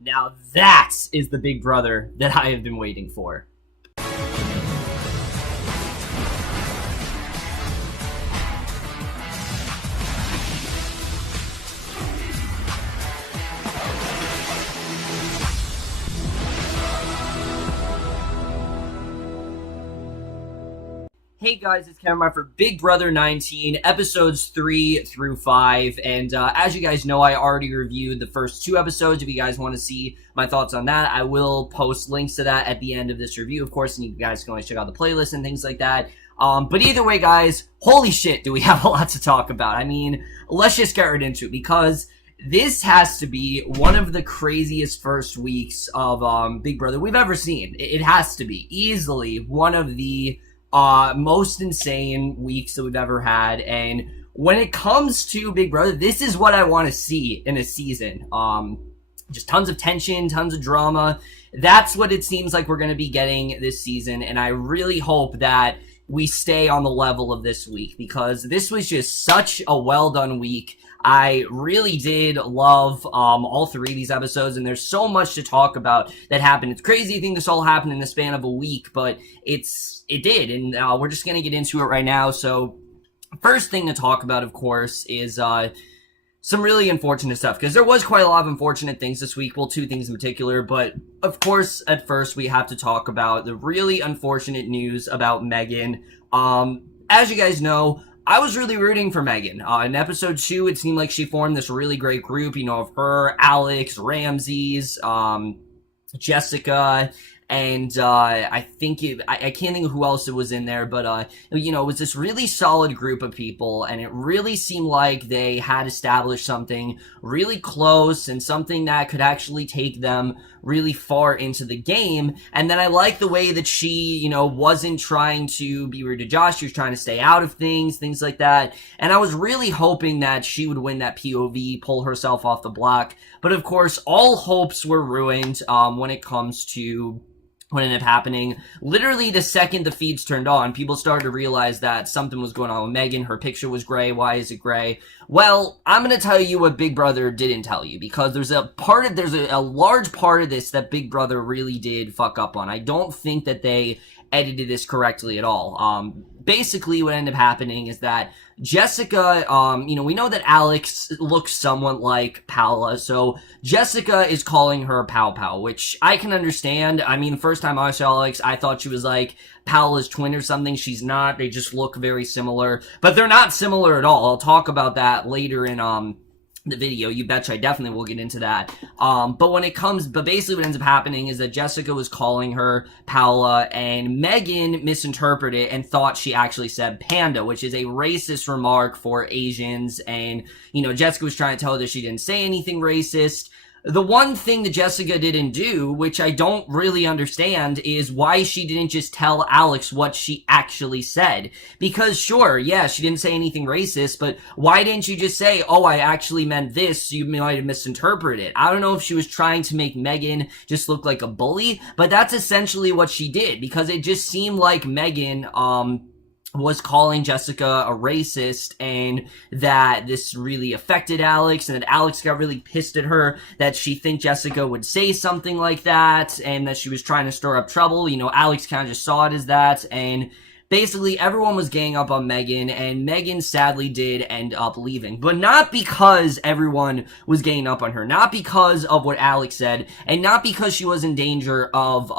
Now that is the big brother that I have been waiting for. Hey guys, it's Cameron for Big Brother 19, episodes 3 through 5, and as you guys know, I already reviewed the first 2 episodes. If you guys want to see my thoughts on that, I will post links to that at the end of this review, of course, and you guys can always check out the playlist and things like that. But either way, guys, holy shit, do we have a lot to talk about. I mean, let's just get right into it, because this has to be one of the craziest first weeks of Big Brother we've ever seen. It has to be easily one of the most insane weeks that we've ever had. And when it comes to Big Brother, this is what I want to see in a season. Just tons of tension, tons of drama. That's what it seems like we're going to be getting this season, and I really hope that we stay on the level of this week, because this was just such a well done week. I really did love all 3 of these episodes, and there's so much to talk about that happened. It's crazy to think this all happened in the span of a week, but it did, and we're just going to get into it right now. So first thing to talk about, of course, is some really unfortunate stuff, because there was quite a lot of unfortunate things this week. Well, 2 things in particular, but of course, at first, we have to talk about the really unfortunate news about Megan. As you guys know, I was really rooting for Megan. In episode 2, it seemed like she formed this really great group, you know, of her, Alex, Ramses, Jessica, and I think I can't think of who else it was in there, but you know, it was this really solid group of people, and it really seemed like they had established something really close and something that could actually take them really far into the game. And then I like the way that she, you know, wasn't trying to be rude to Josh. She was trying to stay out of things like that. And I was really hoping that she would win that POV, pull herself off the block. But of course, all hopes were ruined when it comes to what ended up happening. Literally the second the feeds turned on, people started to realize that something was going on with Megan. Her picture was gray. Why is it gray? Well, I'm going to tell you what Big Brother didn't tell you, because there's a large part of this that Big Brother really did fuck up on. I don't think that they edited this correctly at all. Basically what ended up happening is that Jessica, you know, we know that Alex looks somewhat like Paula, so Jessica is calling her Pow Pow, which I can understand. I mean, the first time I saw Alex, I thought she was like Paula's twin or something. She's not. They just look very similar, but they're not similar at all. I'll talk about that later in, the video. You betcha, I definitely will get into that. But basically what ends up happening is that Jessica was calling her Paula, and Megan misinterpreted it and thought she actually said panda, which is a racist remark for Asians. And, you know, Jessica was trying to tell her that she didn't say anything racist. The one thing that Jessica didn't do, which I don't really understand, is why she didn't just tell Alex what she actually said. Because sure, yeah, she didn't say anything racist, but why didn't you just say, oh, I actually meant this, you might have misinterpreted it. I don't know if she was trying to make Megan just look like a bully, but that's essentially what she did, because it just seemed like Megan, was calling Jessica a racist, and that this really affected Alex, and that Alex got really pissed at her, that she think Jessica would say something like that, and that she was trying to stir up trouble. You know, Alex kind of just saw it as that, and basically everyone was ganging up on Megan, and Megan sadly did end up leaving. But not because everyone was ganging up on her, not because of what Alex said, and not because she was in danger of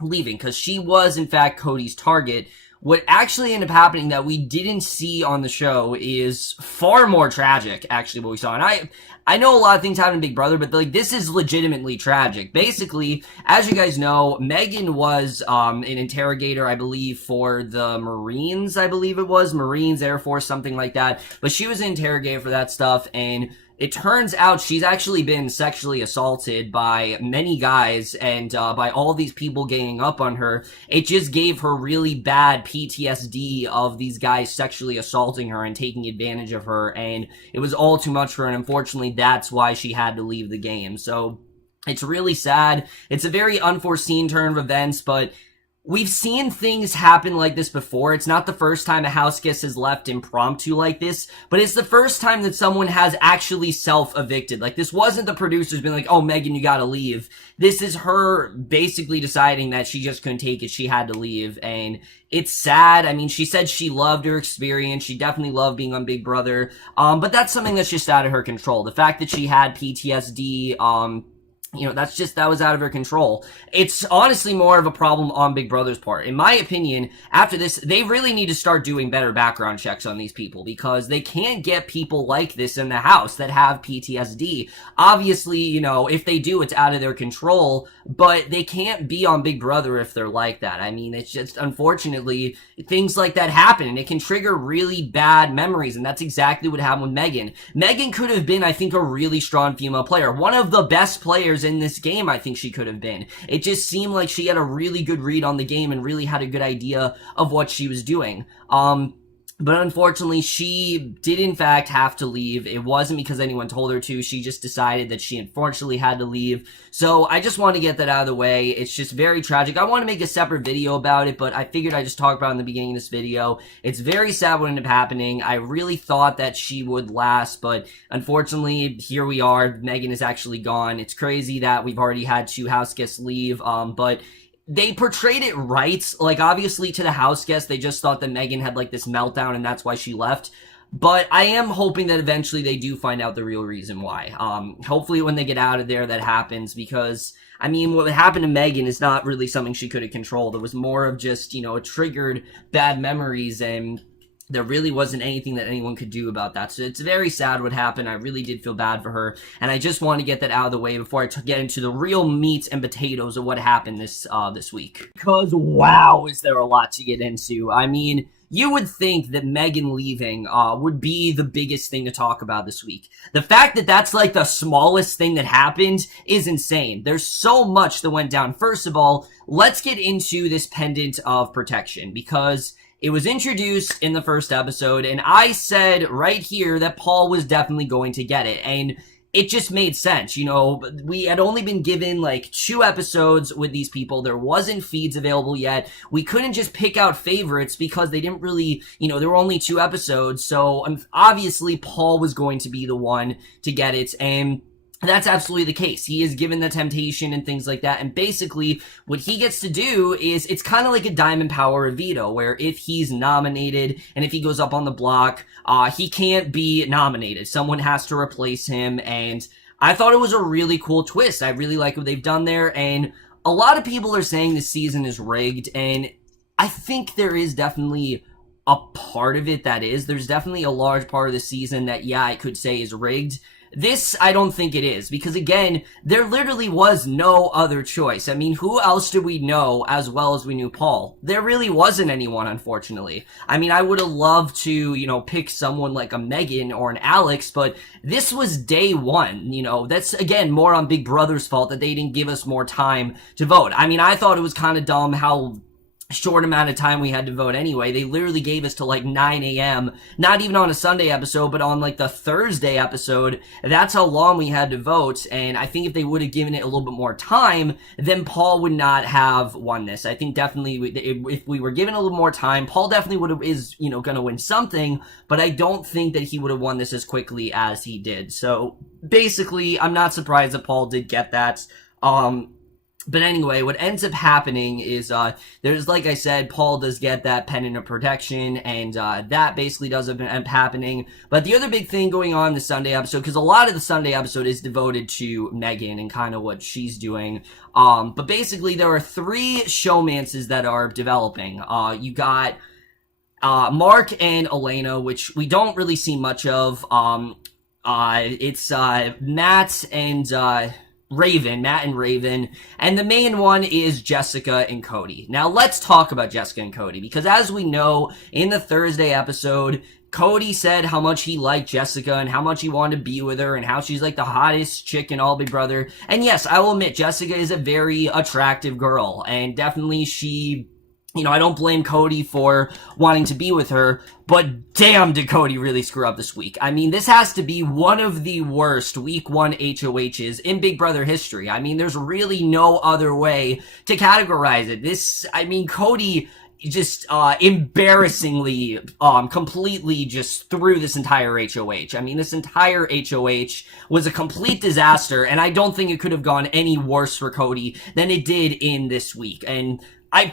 leaving, because she was in fact Cody's target. What actually ended up happening that we didn't see on the show is far more tragic, actually, what we saw. And I know a lot of things happen in Big Brother, but like this is legitimately tragic. Basically, as you guys know, Megan was an interrogator, I believe, for the Marines, I believe it was. Marines, Air Force, something like that. But she was an interrogator for that stuff, and it turns out she's actually been sexually assaulted by many guys, and by all these people ganging up on her. It just gave her really bad PTSD of these guys sexually assaulting her and taking advantage of her, and it was all too much for her, and unfortunately that's why she had to leave the game. So it's really sad. It's a very unforeseen turn of events, but we've seen things happen like this before. It's not the first time a house guest has left impromptu like this, but it's the first time that someone has actually self-evicted. Like, this wasn't the producers being like, oh, Megan, you gotta leave. This is her basically deciding that she just couldn't take it. She had to leave, and it's sad. I mean, she said she loved her experience. She definitely loved being on Big Brother. But that's something that's just out of her control. The fact that she had PTSD, that was out of her control. It's honestly more of a problem on Big Brother's part. In my opinion, after this, they really need to start doing better background checks on these people, because they can't get people like this in the house that have PTSD. Obviously, if they do, it's out of their control, but they can't be on Big Brother if they're like that. I mean, it's just, unfortunately, things like that happen, and it can trigger really bad memories, and that's exactly what happened with Megan. Megan could have been, I think, a really strong female player. One of the best players in this game, I think she could have been. It just seemed like she had a really good read on the game and really had a good idea of what she was doing. But unfortunately, she did in fact have to leave. It wasn't because anyone told her to. She just decided that she unfortunately had to leave. So I just want to get that out of the way. It's just very tragic. I want to make a separate video about it, but I figured I'd just talk about it in the beginning of this video. It's very sad what ended up happening. I really thought that she would last, but unfortunately, here we are. Megan is actually gone. It's crazy that we've already had 2 house guests leave, but they portrayed it right. Like, obviously, to the house guests, they just thought that Megan had, like, this meltdown and that's why she left. But I am hoping that eventually they do find out the real reason why. Hopefully when they get out of there, that happens, because, I mean, what happened to Megan is not really something she could have controlled. It was more of just, it triggered bad memories, and there really wasn't anything that anyone could do about that. So it's very sad what happened. I really did feel bad for her, and I just want to get that out of the way before I get into the real meat and potatoes of what happened this week. Because, wow, is there a lot to get into. I mean, you would think that Megan leaving would be the biggest thing to talk about this week. The fact that that's like the smallest thing that happened is insane. There's so much that went down. First of all, let's get into this pendant of protection, because it was introduced in the first episode, and I said right here that Paul was definitely going to get it, and it just made sense. We had only been given like 2 episodes with these people. There wasn't feeds available yet. We couldn't just pick out favorites because they didn't really, there were only 2 episodes, so obviously Paul was going to be the one to get it, and that's absolutely the case. He is given the temptation and things like that, and basically what he gets to do is, it's kind of like a diamond power of veto, where if he's nominated and if he goes up on the block, he can't be nominated. Someone has to replace him, and I thought it was a really cool twist. I really like what they've done there, and a lot of people are saying this season is rigged, and I think there is definitely a part of it that is. There's definitely a large part of the season that, yeah, I could say is rigged. This, I don't think it is, because again, there literally was no other choice. I mean, who else do we know as well as we knew Paul? There really wasn't anyone, unfortunately. I mean, I would have loved to, pick someone like a Megan or an Alex, but this was day one. That's, again, more on Big Brother's fault that they didn't give us more time to vote. I mean, I thought it was kind of dumb how short amount of time we had to vote anyway. They literally gave us to like 9 a.m. Not even on a Sunday episode, but on like the Thursday episode. That's how long we had to vote, and I think if they would have given it a little bit more time, then Paul would not have won this. I think definitely if we were given a little more time, Paul definitely is gonna win something, but I don't think that he would have won this as quickly as he did. So basically, I'm not surprised that Paul did get that. But anyway, what ends up happening is, there's, like I said, Paul does get that pendant of protection, and that basically does end up happening. But the other big thing going on in the Sunday episode, because a lot of the Sunday episode is devoted to Megan and kind of what she's doing, but basically there are 3 showmances that are developing. You got Mark and Elena, which we don't really see much of. It's Matt and Raven, and the main one is Jessica and Cody. Now let's talk about Jessica and Cody, because as we know, in the Thursday episode, Cody said how much he liked Jessica and how much he wanted to be with her and how she's like the hottest chick in all Big Brother. And yes, I will admit, Jessica is a very attractive girl, and definitely she I don't blame Cody for wanting to be with her, but damn did Cody really screw up this week. I mean, this has to be one of the worst week 1 HOHs in Big Brother history. I mean, there's really no other way to categorize it. Cody just embarrassingly completely just threw this entire HOH. I mean, this entire HOH was a complete disaster, and I don't think it could have gone any worse for Cody than it did in this week. And I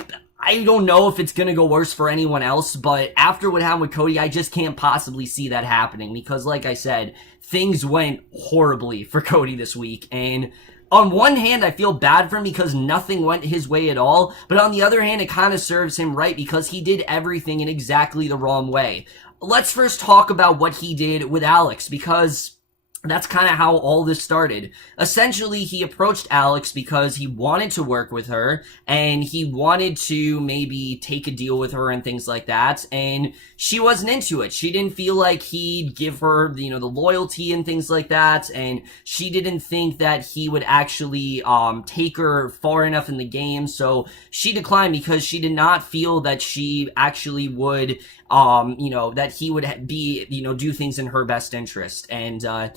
don't know if it's going to go worse for anyone else, but after what happened with Cody, I just can't possibly see that happening because, like I said, things went horribly for Cody this week. And on one hand, I feel bad for him because nothing went his way at all, but on the other hand, it kind of serves him right because he did everything in exactly the wrong way. Let's first talk about what he did with Alex, because that's kind of how all this started. Essentially, he approached Alex because he wanted to work with her and he wanted to maybe take a deal with her and things like that. And she wasn't into it. She didn't feel like he'd give her, the loyalty and things like that. And she didn't think that he would actually, take her far enough in the game. So she declined because she did not feel that she actually would, that he would be, do things in her best interest. And,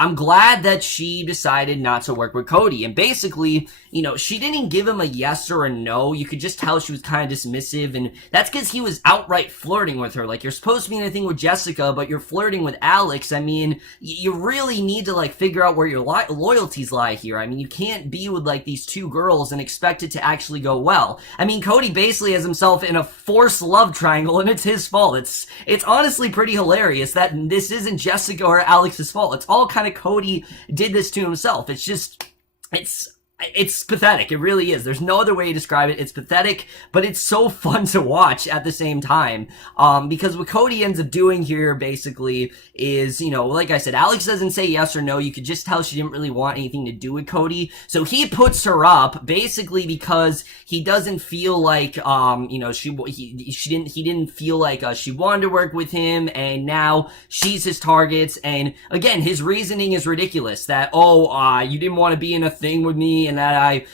I'm glad that she decided not to work with Cody. And basically, she didn't give him a yes or a no. You could just tell she was kind of dismissive. And that's because he was outright flirting with her. Like, you're supposed to be in a thing with Jessica, but you're flirting with Alex. I mean, you really need to, figure out where your loyalties lie here. I mean, you can't be with, these two girls and expect it to actually go well. I mean, Cody basically has himself in a forced love triangle, and it's his fault. It's honestly pretty hilarious that this isn't Jessica or Alex's fault. It's all kind of Cody did this to himself. It's pathetic. It really is. There's no other way to describe it. It's pathetic, but it's so fun to watch at the same time. Because what Cody ends up doing here basically is, like I said, Alex doesn't say yes or no. You could just tell she didn't really want anything to do with Cody. So he puts her up basically because he doesn't feel like, he didn't feel like she wanted to work with him, and now she's his target. And again, his reasoning is ridiculous that, you didn't want to be in a thing with me, and that I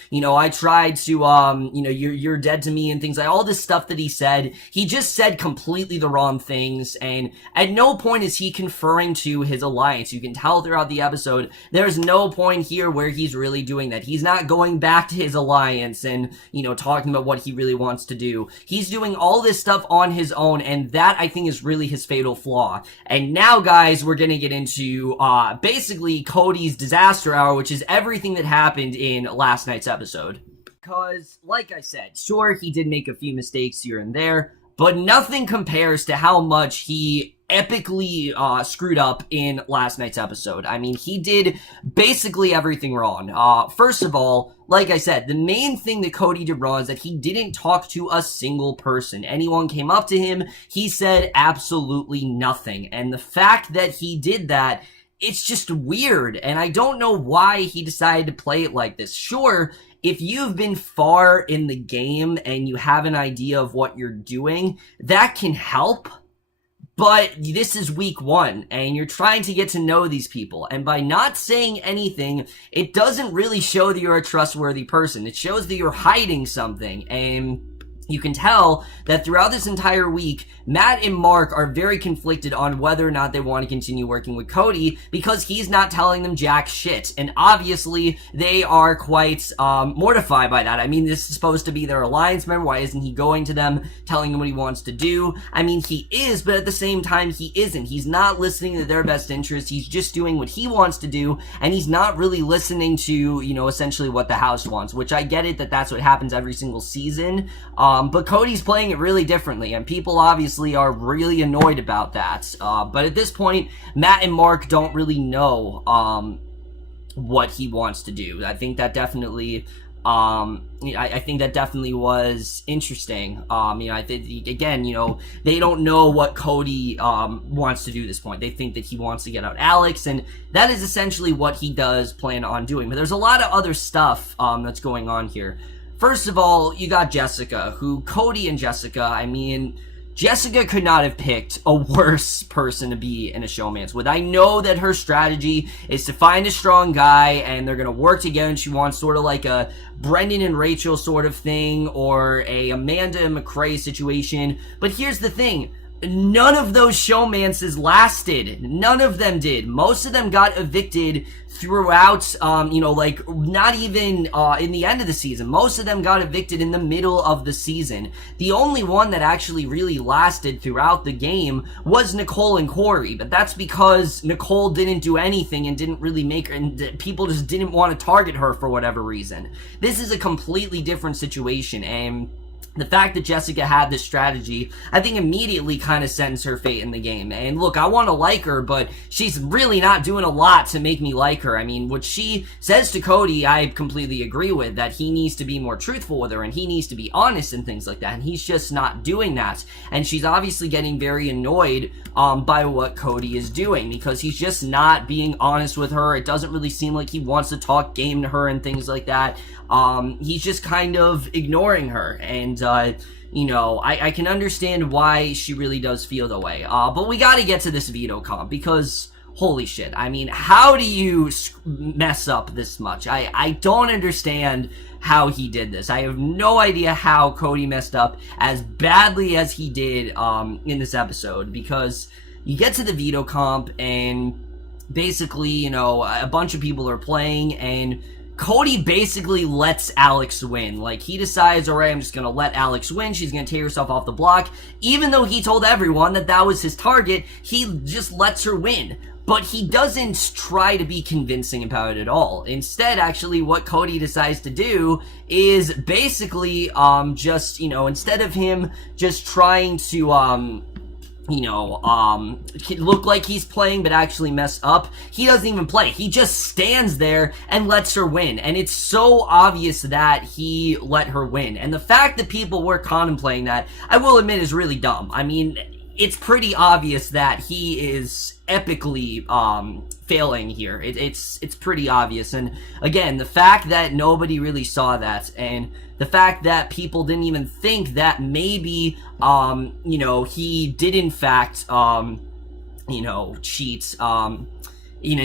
tried to, you're dead to me and things like all this stuff that he said. He just said completely the wrong things, and at no point is he conferring to his alliance. You can tell throughout the episode, there's no point here where he's really doing that. He's not going back to his alliance and, talking about what he really wants to do. He's doing all this stuff on his own, and that, I think, is really his fatal flaw. And now, guys, we're gonna get into, basically Cody's disaster hour, which is everything that happened in last night's episode. Because, like I said, sure, he did make a few mistakes here and there, but nothing compares to how much he epically screwed up in last night's episode. I mean, he did basically everything wrong. First of all, like I said, the main thing that Cody did wrong is that he didn't talk to a single person. Anyone came up to him, he said absolutely nothing. And the fact that he did that, it's just weird, and I don't know why he decided to play it like this. Sure, if you've been far in the game and you have an idea of what you're doing, that can help, but this is week 1, and you're trying to get to know these people, and by not saying anything, it doesn't really show that you're a trustworthy person. It shows that you're hiding something, and you can tell that throughout this entire week, Matt and Mark are very conflicted on whether or not they want to continue working with Cody because he's not telling them jack shit. And obviously, they are quite mortified by that. I mean, this is supposed to be their alliance member. Why isn't he going to them, telling them what he wants to do? I mean, he is, but at the same time, he isn't. He's not listening to their best interest. He's just doing what he wants to do, and he's not really listening to, essentially what the house wants, which I get it that that's what happens every single season. But Cody's playing it really differently, and people obviously are really annoyed about that. But at this point, Matt and Mark don't really know what he wants to do. I think that definitely I think that definitely was interesting. I think, again, they don't know what Cody wants to do at this point. They think that he wants to get out Alex, and that is essentially what he does plan on doing. But there's a lot of other stuff that's going on here. First of all, you got Jessica, who Cody and Jessica, I mean, Jessica could not have picked a worse person to be in a showmance with. I know that her strategy is to find a strong guy and they're going to work together, and she wants sort of like a Brendan and Rachel sort of thing or a Amanda and McCrae situation. But here's the thing. None of those showmances lasted. None of them did. Most of them got evicted throughout, like not even in the end of the season. Most of them got evicted in the middle of the season. The only one that actually really lasted throughout the game was Nicole and Corey, but that's because Nicole didn't do anything and didn't really make her, and people just didn't want to target her for whatever reason. This is a completely different situation, and the fact that Jessica had this strategy, I think immediately kind of sends her fate in the game. And look, I want to like her, but she's really not doing a lot to make me like her. I mean, what she says to Cody, I completely agree with, that he needs to be more truthful with her and he needs to be honest and things like that. And he's just not doing that. And she's obviously getting very annoyed by what Cody is doing because he's just not being honest with her. It doesn't really seem like he wants to talk game to her and things like that. He's just kind of ignoring her, and I can understand why she really does feel the way. But we gotta get to this veto comp because holy shit, I mean, how do you mess up this much? I don't understand how he did this. I have no idea how Cody messed up as badly as he did in this episode, because you get to the veto comp and basically, a bunch of people are playing and Cody basically lets Alex win. Like, he decides, alright, I'm just gonna let Alex win, she's gonna take herself off the block. Even though he told everyone that that was his target, he just lets her win. But he doesn't try to be convincing about it at all. Instead, actually, what Cody decides to do is basically, instead of him just trying to, look like he's playing but actually mess up, he doesn't even play. He just stands there and lets her win. And it's so obvious that he let her win. And the fact that people were contemplating that, I will admit, is really dumb. I mean, it's pretty obvious that he is epically failing here. It's pretty obvious. And again, the fact that nobody really saw that, and the fact that people didn't even think that maybe he did in fact cheat,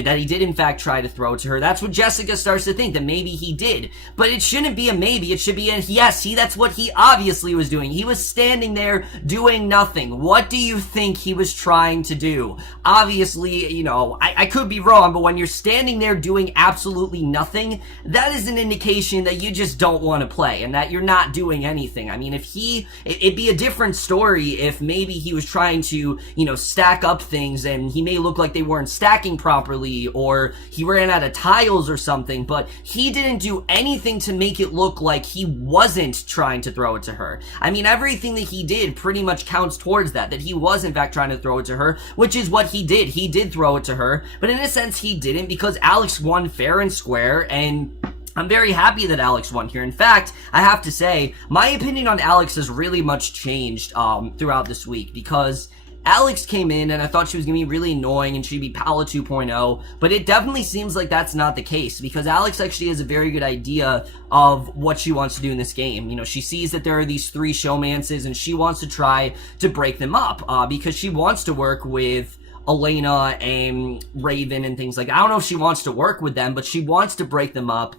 that he did in fact try to throw it to her. That's what Jessica starts to think, that maybe he did. But it shouldn't be a maybe, it should be a yes. That's what he obviously was doing. He was standing there doing nothing. What do you think he was trying to do? Obviously, I could be wrong, but when you're standing there doing absolutely nothing, that is an indication that you just don't want to play and that you're not doing anything. I mean, it'd be a different story if maybe he was trying to, stack up things and he may look like they weren't stacking properly, or he ran out of tiles or something, but he didn't do anything to make it look like he wasn't trying to throw it to her. I mean, everything that he did pretty much counts towards that he was in fact trying to throw it to her, which is what he did. He did throw it to her, but in a sense he didn't, because Alex won fair and square, and I'm very happy that Alex won here. In fact, I have to say, my opinion on Alex has really much changed throughout this week, because Alex came in and I thought she was going to be really annoying and she'd be Paula 2.0, but it definitely seems like that's not the case, because Alex actually has a very good idea of what she wants to do in this game. She sees that there are these 3 showmances and she wants to try to break them up, because she wants to work with Elena and Raven and things like that. I don't know if she wants to work with them, but she wants to break them up,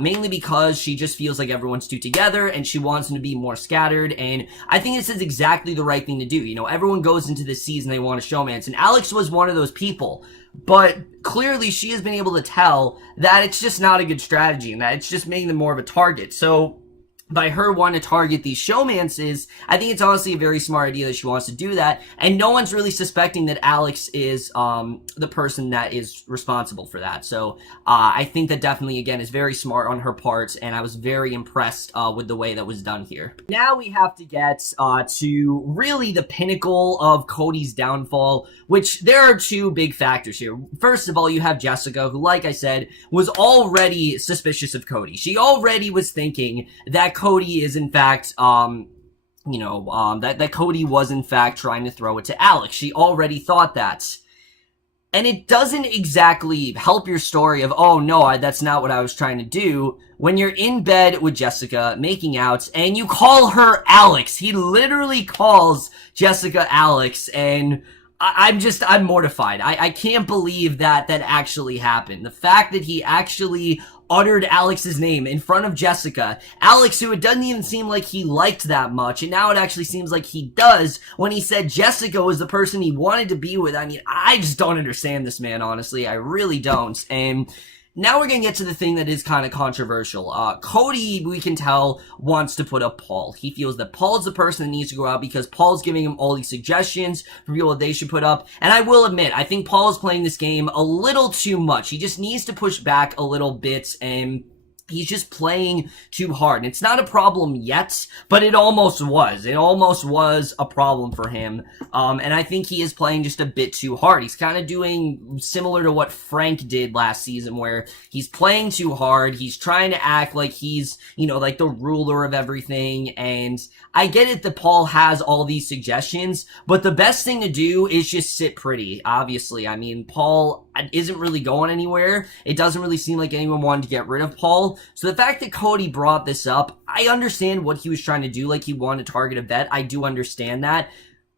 mainly because she just feels like everyone's too together and she wants them to be more scattered. And I think this is exactly the right thing to do. Everyone goes into this season, they want a showmance, and Alex was one of those people. But clearly she has been able to tell that it's just not a good strategy and that it's just making them more of a target. So by her wanting to target these showmances, I think it's honestly a very smart idea that she wants to do that, and no one's really suspecting that Alex is the person that is responsible for that. So I think that definitely, again, is very smart on her part, and I was very impressed with the way that was done here. Now we have to get to really the pinnacle of Cody's downfall, which there are 2 big factors here. First of all, you have Jessica, who, like I said, was already suspicious of Cody. She already was thinking that Cody is in fact, that Cody was in fact trying to throw it to Alex. She already thought that. And it doesn't exactly help your story of, oh no, that's not what I was trying to do, when you're in bed with Jessica, making out, and you call her Alex. He literally calls Jessica Alex, and I'm mortified. I can't believe that actually happened. The fact that he actually uttered Alex's name in front of Jessica. Alex, who it doesn't even seem like he liked that much, and now it actually seems like he does when he said Jessica was the person he wanted to be with. I mean, I just don't understand this man, honestly. I really don't. And now we're going to get to the thing that is kind of controversial. Cody, we can tell, wants to put up Paul. He feels that Paul's the person that needs to go out because Paul's giving him all these suggestions for people that they should put up. And I will admit, I think Paul is playing this game a little too much. He just needs to push back a little bit, and he's just playing too hard. And it's not a problem yet, but it almost was. It almost was a problem for him. And I think he is playing just a bit too hard. He's kind of doing similar to what Frank did last season, where he's playing too hard. He's trying to act like he's, like the ruler of everything. And I get it that Paul has all these suggestions, but the best thing to do is just sit pretty, obviously. I mean, Paul isn't really going anywhere. It doesn't really seem like anyone wanted to get rid of Paul. So the fact that Cody brought this up, I understand what he was trying to do. Like, he wanted to target a vet. I do understand that.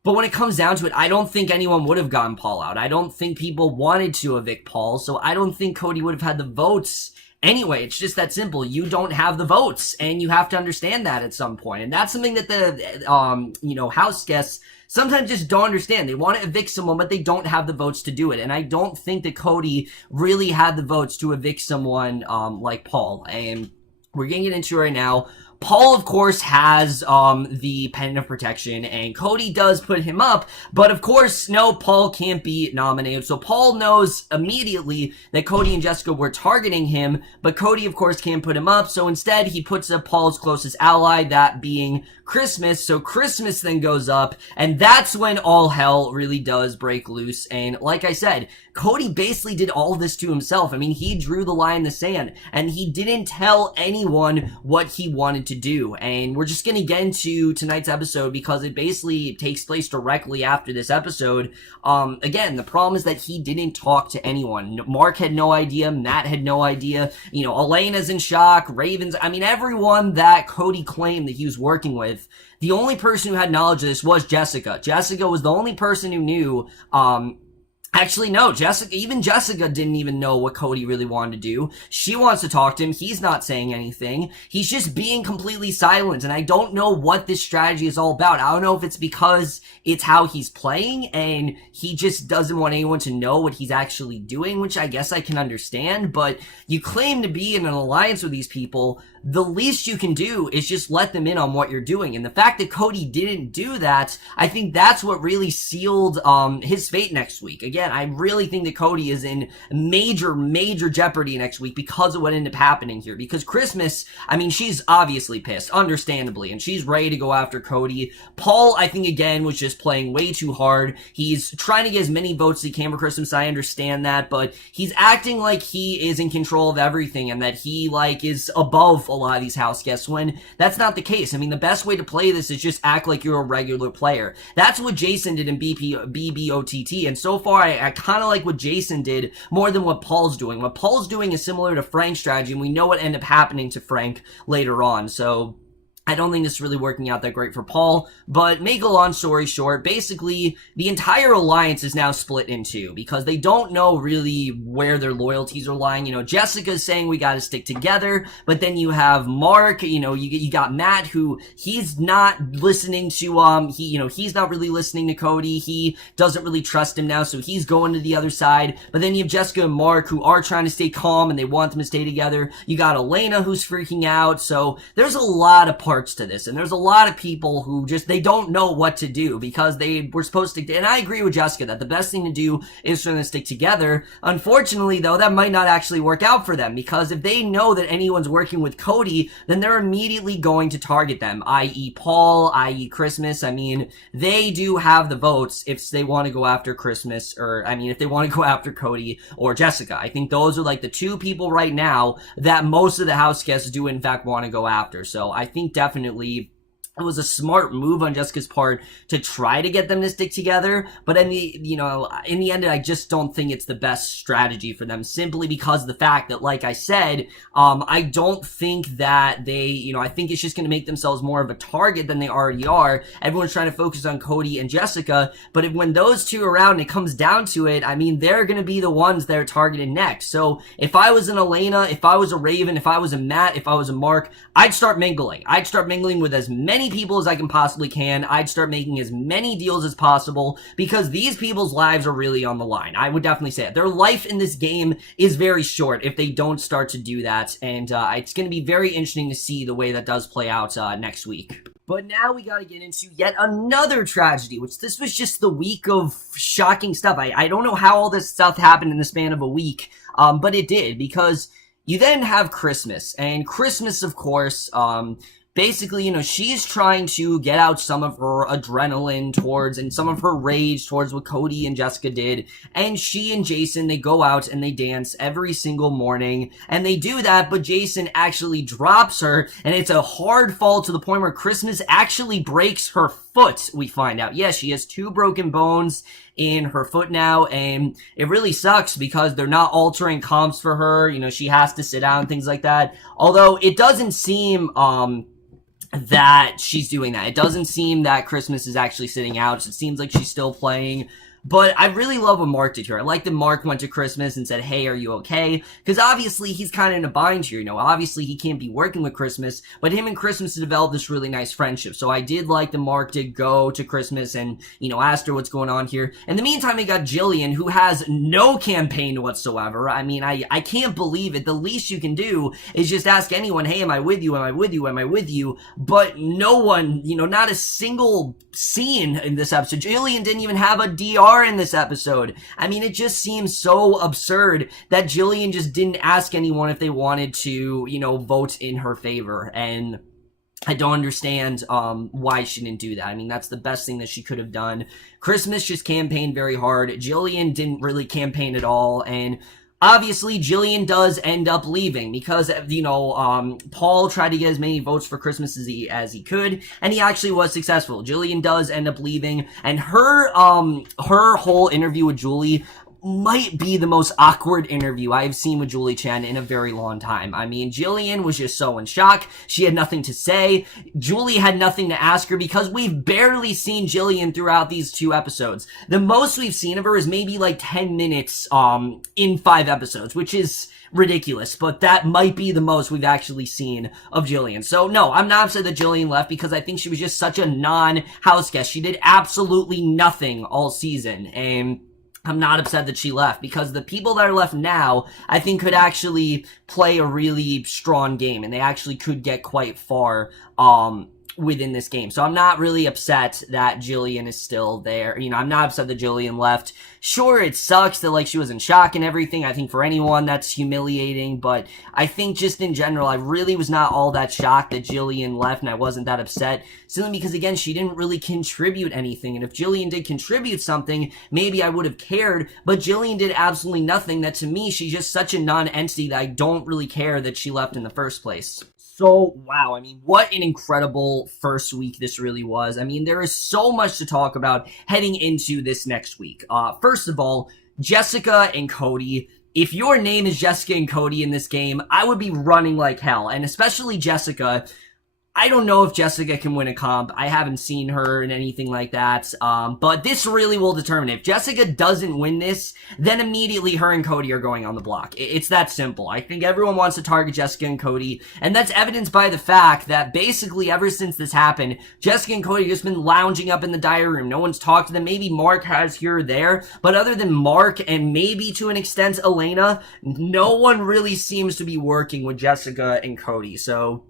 But when it comes down to it, I don't think anyone would have gotten Paul out. I don't think people wanted to evict Paul. So I don't think Cody would have had the votes. Anyway, it's just that simple. You don't have the votes, and you have to understand that at some point. And that's something that the, house guests sometimes just don't understand. They want to evict someone, but they don't have the votes to do it. And I don't think that Cody really had the votes to evict someone, like Paul. And we're getting it into right now. Paul, of course, has the pendant of protection, and Cody does put him up, but of course, no, Paul can't be nominated. So Paul knows immediately that Cody and Jessica were targeting him, but Cody, of course, can't put him up, so instead he puts up Paul's closest ally, that being Christmas. So Christmas then goes up, and that's when all hell really does break loose. And like I said, Cody basically did all this to himself. I mean, he drew the line in the sand, and he didn't tell anyone what he wanted to do. And we're just gonna get into tonight's episode because it basically takes place directly after this episode. Again, the problem is that he didn't talk to anyone. Mark had no idea, Matt had no idea, Elena's in shock, Raven's, I mean, everyone that Cody claimed that he was working with, the only person who had knowledge of this was Jessica. Jessica was the only person who knew, actually, no, even Jessica didn't even know what Cody really wanted to do. She wants to talk to him. He's not saying anything. He's just being completely silent, and I don't know what this strategy is all about. I don't know if it's because it's how he's playing, and he just doesn't want anyone to know what he's actually doing, which I guess I can understand, but you claim to be in an alliance with these people. The least you can do is just let them in on what you're doing. And the fact that Cody didn't do that, I think that's what really sealed his fate next week. Again, I really think that Cody is in major jeopardy next week because of what ended up happening here. Because Christmas, I mean, she's obviously pissed, understandably, and she's ready to go after Cody. Paul, I think, again, was just playing way too hard. He's trying to get as many votes as he can for Christmas. I understand that, but he's acting like he is in control of everything and that he, is above a lot of these house guests, when that's not the case. I mean, the best way to play this is just act like you're a regular player. That's what Jason did in BBOTT, and so far I kind of like what Jason did more than what Paul's doing. What Paul's doing is similar to Frank's strategy, and we know what ended up happening to Frank later on, so I don't think this is really working out that great for Paul, but make a long story short, basically, the entire alliance is now split in two, because they don't know really where their loyalties are lying. Jessica's saying we gotta stick together, but then you have Mark, you got Matt, who he's not listening to, he's not really listening to Cody, he doesn't really trust him now, so he's going to the other side, but then you have Jessica and Mark, who are trying to stay calm, and they want them to stay together. You got Elena, who's freaking out, so there's a lot of parts to this, and there's a lot of people who they don't know what to do, because they were supposed to, and I agree with Jessica that the best thing to do is for them to stick together. Unfortunately, though, that might not actually work out for them, because if they know that anyone's working with Cody, then they're immediately going to target them, i.e. Paul, i.e. Christmas. I mean, they do have the votes if they want to go after Christmas, or, if they want to go after Cody or Jessica. I think those are the two people right now that most of the house guests do in fact want to go after. So I think definitely it was a smart move on Jessica's part to try to get them to stick together, but in the end, I just don't think it's the best strategy for them, simply because of the fact that, like I said, I don't think that they, I think it's just going to make themselves more of a target than they already are. Everyone's trying to focus on Cody and Jessica, but when those two are around and it comes down to it, I mean, they're going to be the ones that are targeted next. So if I was an Elena, if I was a Raven, if I was a Matt, if I was a Mark, I'd start mingling. I'd start mingling with as many people as I can possibly can. I'd start making as many deals as possible, because these people's lives are really on the line. I would definitely say it. Their life in this game is very short if they don't start to do that, and it's going to be very interesting to see the way that does play out next week. But now we gotta get into yet another tragedy, which this was just the week of shocking stuff. I don't know how all this stuff happened in the span of a week, but it did, because you then have Christmas, and Christmas, of course, basically, she's trying to get out some of her adrenaline towards, and some of her rage towards what Cody and Jessica did, and she and Jason, they go out and they dance every single morning, and they do that, but Jason actually drops her, and it's a hard fall to the point where Christmas actually breaks her foot, we find out. Yes, she has 2 broken bones in her foot now, and it really sucks because they're not altering comps for her. She has to sit down and things like that, although it doesn't seem, that she's doing that. It doesn't seem that Christmas is actually sitting out. It seems like she's still playing. But I really love what Mark did here. I like that Mark went to Christmas and said, hey, are you okay? Because obviously he's kind of in a bind here, obviously he can't be working with Christmas, but him and Christmas have developed this really nice friendship. So I did like that Mark did go to Christmas and, asked her what's going on here. In the meantime, we got Jillian, who has no campaign whatsoever. I mean, I can't believe it. The least you can do is just ask anyone, hey, am I with you? Am I with you? Am I with you? But no one, not a single scene in this episode. Jillian didn't even have a DR in this episode. I mean, it just seems so absurd that Jillian just didn't ask anyone if they wanted to, vote in her favor, and I don't understand why she didn't do that. I mean, that's the best thing that she could have done. Christmas just campaigned very hard. Jillian didn't really campaign at all, and obviously, Jillian does end up leaving because, Paul tried to get as many votes for Christmas as he could, and he actually was successful. Jillian does end up leaving, and her whole interview with Julie might be the most awkward interview I've seen with Julie Chen in a very long time. I mean, Jillian was just so in shock. She had nothing to say. Julie had nothing to ask her because we've barely seen Jillian throughout these 2 episodes. The most we've seen of her is maybe like 10 minutes in 5 episodes, which is ridiculous, but that might be the most we've actually seen of Jillian. So no, I'm not upset that Jillian left because I think she was just such a non-house guest. She did absolutely nothing all season, and I'm not upset that she left, because the people that are left now, I think, could actually play a really strong game, and they actually could get quite far, within this game. So I'm not really upset that Jillian is still there. I'm not upset that Jillian left. Sure, it sucks that, she was in shock and everything. I think for anyone, that's humiliating, but I think just in general, I really was not all that shocked that Jillian left, and I wasn't that upset, simply because, again, she didn't really contribute anything, and if Jillian did contribute something, maybe I would have cared, but Jillian did absolutely nothing. That, to me, she's just such a non-entity that I don't really care that she left in the first place. So, wow, I mean, what an incredible first week this really was. I mean, there is so much to talk about heading into this next week. First of all, Jessica and Cody. If your name is Jessica and Cody in this game, I would be running like hell, and especially Jessica. I don't know if Jessica can win a comp. I haven't seen her in anything like that. But this really will determine it. If Jessica doesn't win this, then immediately her and Cody are going on the block. It's that simple. I think everyone wants to target Jessica and Cody, and that's evidenced by the fact that basically ever since this happened, Jessica and Cody have just been lounging up in the diary room. No one's talked to them. Maybe Mark has here or there, but other than Mark and maybe to an extent Elena, no one really seems to be working with Jessica and Cody. So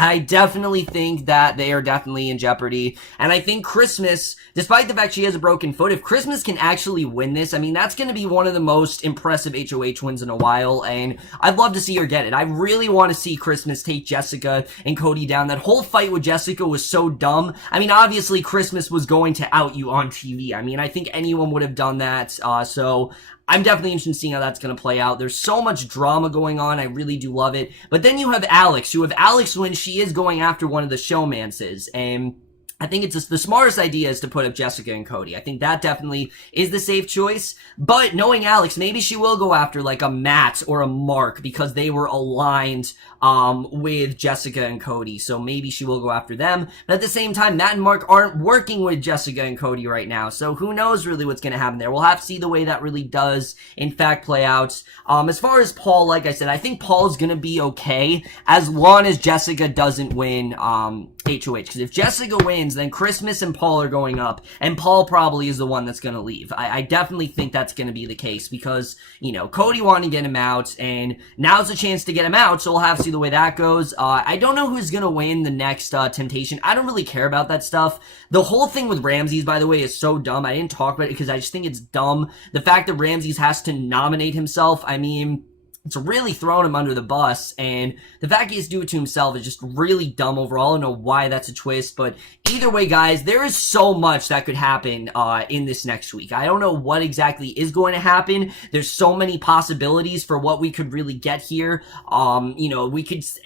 I definitely think that they are definitely in jeopardy, and I think Christmas, despite the fact she has a broken foot, if Christmas can actually win this, I mean, that's going to be one of the most impressive HOH wins in a while, and I'd love to see her get it. I really want to see Christmas take Jessica and Cody down. That whole fight with Jessica was so dumb. I mean, obviously Christmas was going to out you on TV. I mean, I think anyone would have done that, so I'm definitely interested in seeing how that's going to play out. There's so much drama going on. I really do love it. But then you have Alex, who if Alex wins, she is going after one of the showmances. And I think it's just the smartest idea is to put up Jessica and Cody. I think that definitely is the safe choice. But knowing Alex, maybe she will go after like a Matt or a Mark because they were aligned with Jessica and Cody. So maybe she will go after them. But at the same time, Matt and Mark aren't working with Jessica and Cody right now. So who knows really what's going to happen there. We'll have to see the way that really does, in fact, play out. As far as Paul, like I said, I think Paul's going to be okay as long as Jessica doesn't win HOH. Because if Jessica wins, then Christmas and Paul are going up. And Paul probably is the one that's going to leave. I definitely think that's going to be the case because, you know, Cody wanted to get him out. And now's a chance to get him out. So we'll have to see the way that goes. I don't know who's gonna win the next Temptation. I don't really care about that stuff. The whole thing with Ramses, by the way, is so dumb. I didn't talk about it because I just think it's dumb. The fact that Ramses has to nominate himself, I mean, it's really throwing him under the bus, and the fact he has to do it to himself is just really dumb overall. I don't know why that's a twist, but either way, guys, there is so much that could happen in this next week. I don't know what exactly is going to happen. There's so many possibilities for what we could really get here. You know,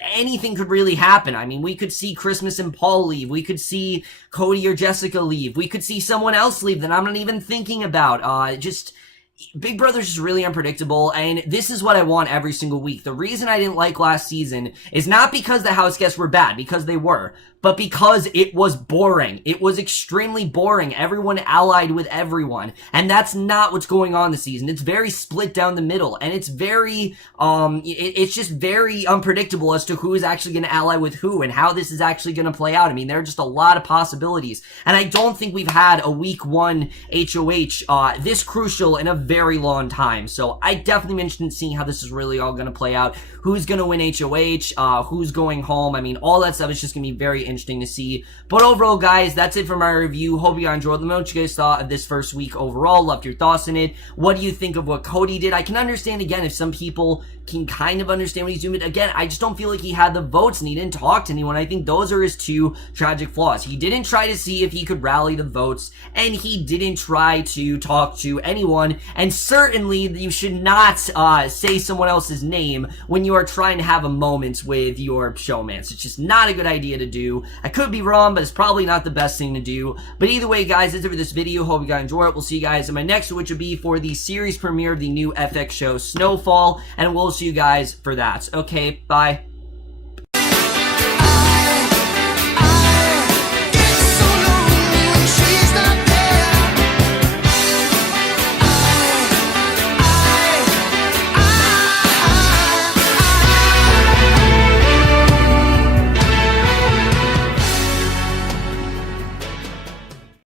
anything could really happen. I mean, we could see Christmas and Paul leave. We could see Cody or Jessica leave. We could see someone else leave that I'm not even thinking about. Big Brother's just really unpredictable, and this is what I want every single week. The reason I didn't like last season is not because the house guests were bad, because they were, but because it was boring. It was extremely boring. Everyone allied with everyone, and that's not what's going on this season. It's very split down the middle, and it's very, it's just very unpredictable as to who is actually going to ally with who and how this is actually going to play out. I mean, there are just a lot of possibilities, and I don't think we've had a week 1 HOH this crucial in a very long time. So I definitely am interested in seeing how this is really all going to play out. Who's going to win HOH? Who's going home? I mean, all that stuff is just going to be very interesting to see. But overall, guys, that's it for my review. Hope you guys enjoyed. Let me know what you guys thought of this first week overall. Loved your thoughts in it. What do you think of what Cody did? I can understand, again, if some people can kind of understand what he's doing. But again, I just don't feel like he had the votes and he didn't talk to anyone. I think those are his two tragic flaws. He didn't try to see if he could rally the votes, and he didn't try to talk to anyone. And certainly, you should not say someone else's name when you are trying to have a moment with your showmans. It's just not a good idea to do. I could be wrong, but it's probably not the best thing to do. But either way, guys, that's it for this video. Hope you guys enjoy it. We'll see you guys in my next, which will be for the series premiere of the new FX show, Snowfall, and we'll see you guys for that. Okay, bye.